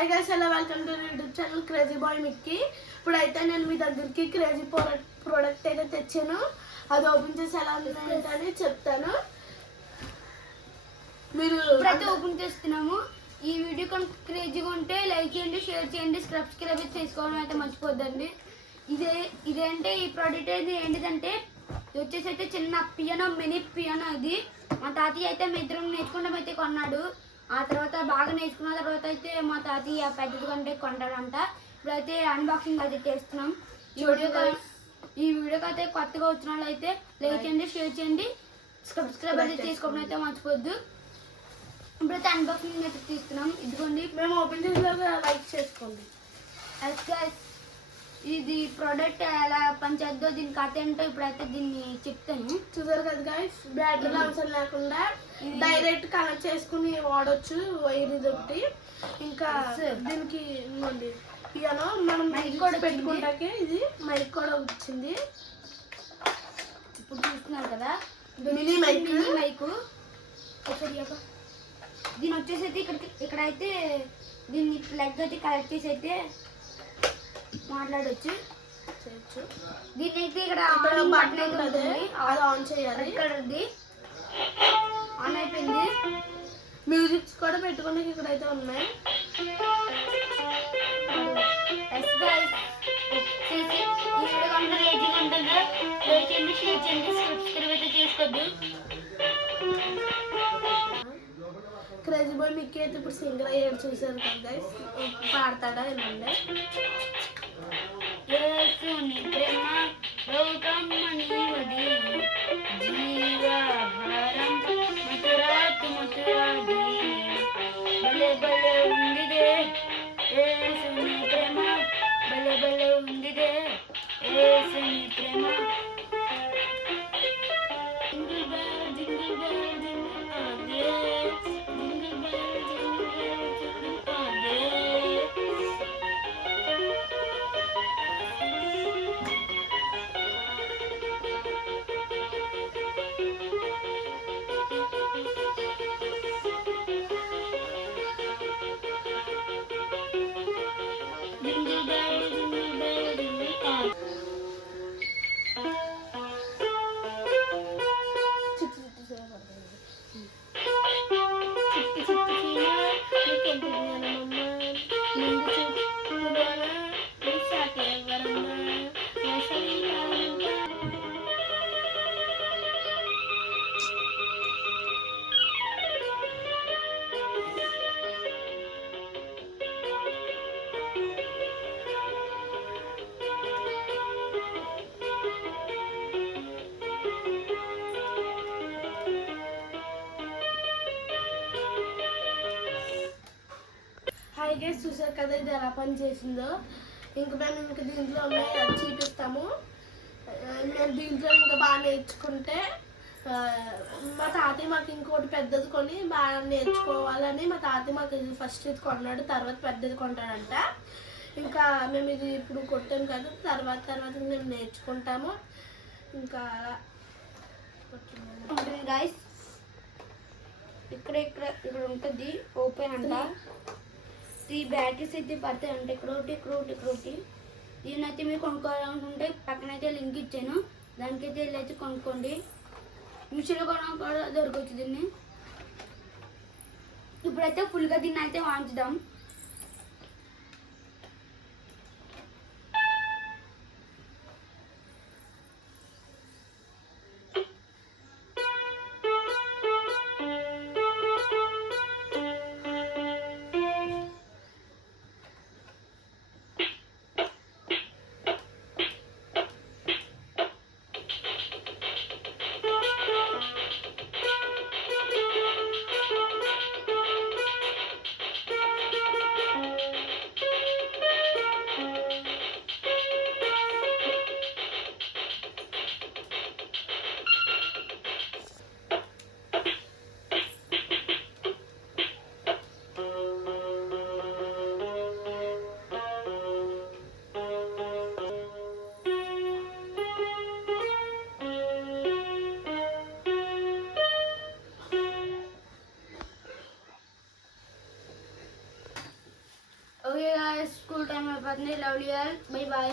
Hi guys, hello, welcome to YouTube channel crazy boy Mickey. ఇప్పుడైతే నేను మీ దగ్గరికి crazy product అయితే తెచ్చాను. అది ఓపెన్ చేసి ఎలా అని చెప్తాను. మీరు ఇప్పుడైతే ఓపెన్ చేస్తున్నాము. ఈ వీడియో కనుక క్రేజీగా ఉంటే లైక్ చేయండి, షేర్ చేయండి, సబ్స్క్రైబ్ చేసుకోవడం అయితే మర్చిపోద్దండి. ఇదేంటే ఈ ప్రోడక్ట్ అయితే ఏంటిదంటే వచ్చేసి అయితే చిన్న పియానో, మినీ పియానో. ఇది మా తాతయ్య అయితే మీ ఇద్దరం నేర్చుకుంటాం అయితే కొన్నాడు. ఆ తర్వాత బాగా నేర్చుకున్న తర్వాత అయితే మా తాతయ్య పెద్దది కంటే కొంటాడంట. ఇప్పుడైతే అన్బాక్సింగ్ అయితే చేస్తున్నాం. ఈ వీడియోకి అయితే కొత్తగా వచ్చిన వాళ్ళు అయితే లైక్ చేయండి, షేర్ చేయండి, సబ్స్క్రైబ్ అయితే చేసుకోవడం అయితే మర్చిపోద్దు. ఇప్పుడైతే అన్బాక్సింగ్ అయితే తీస్తున్నాం. ఇదిగోండి, మేము ఓపెన్ చేసేలాగా లైక్ చేసుకోండి. ఇది ప్రోడక్ట్ ఎలా పనిచేద్దో దీని కథ ఏంటో ఇప్పుడైతే దీన్ని చెప్తాను. చూసారు కదా గైస్, బ్యాటరీ అవసరం లేకుండా డైరెక్ట్ కనెక్ట్ చేసుకుని వాడచ్చు. వైర్ ఇది ఒకటి. ఇంకా దీనికి ఇవ్వండి పియానో, మనం మైక్ కూడా పెట్టుకుంటాకే ఇది మైక్ కూడా వచ్చింది. ఇప్పుడు చూస్తున్నారు కదా, మినీ మైక్. దీని వచ్చేసి అయితే ఇక్కడైతే దీన్ని ప్లగ్ అయితే కనెక్ట్ చేసి అయితే మాట్లాడొచ్చు. దీన్ని అయితే ఇక్కడ ఆన్ చేయాలి. ఇక్కడ ఆన్ అయిపోయింది. మ్యూజిక్స్ కూడా పెట్టుకునే ఇక్కడైతే ఉన్నాయి. క్రేజీ బాయ్ మిక్కీ అయితే ఇప్పుడు సింగర్ అయ్యాడు. చూసారు కదా గైస్, పాడతాడా ఏమండే. ప్రేమ లోకమ్మనివది జీవభారం మధురాతి మధురాది బలే బలే ఉందిదే ఏసుని ప్రేమ బలే బలే ఉందిదే ఏసుని ప్రేమ. హాయ్ గైస్, చూసారు కదా ఇది ఎలా పని చేసిందో. మేము దీంట్లో ఉన్నాయి అది చూపిస్తాము. మేము దీంట్లో ఇంకా బాగా నేర్చుకుంటే మా తాతయ్య మాకు ఇంకోటి పెద్దది కొని బాగా నేర్చుకోవాలని మా తాతయ్య మాకు ఇది ఫస్ట్ ఇది కొన్నాడు, తర్వాత పెద్దది కొంటాడంట. ఇంకా మేము ఇది ఇప్పుడు కొట్టాము కదా, తర్వాత మేము నేర్చుకుంటాము. ఇంకా గైస్ ఇక్కడ ఉంటుంది ఓపెన్ అంట. ఈ బ్యాటరీస్ అయితే పడతాయి అంటే ఇక్కడ ఒకటి. దీన్ని అయితే మీరు కొనుక్కోవాలనుకుంటే పక్కన అయితే లింక్ ఇచ్చాను, దానికైతే వెళ్ళి అయితే కొనుక్కోండి. మిషన్లో కూడా దొరకవచ్చు దీన్ని. ఇప్పుడైతే ఫుల్గా దీన్ని అయితే వాంచుదాం. ఓకే గాయస్ స్కూల్ టైం అయిపోతుంది. Love you all. Bye bye.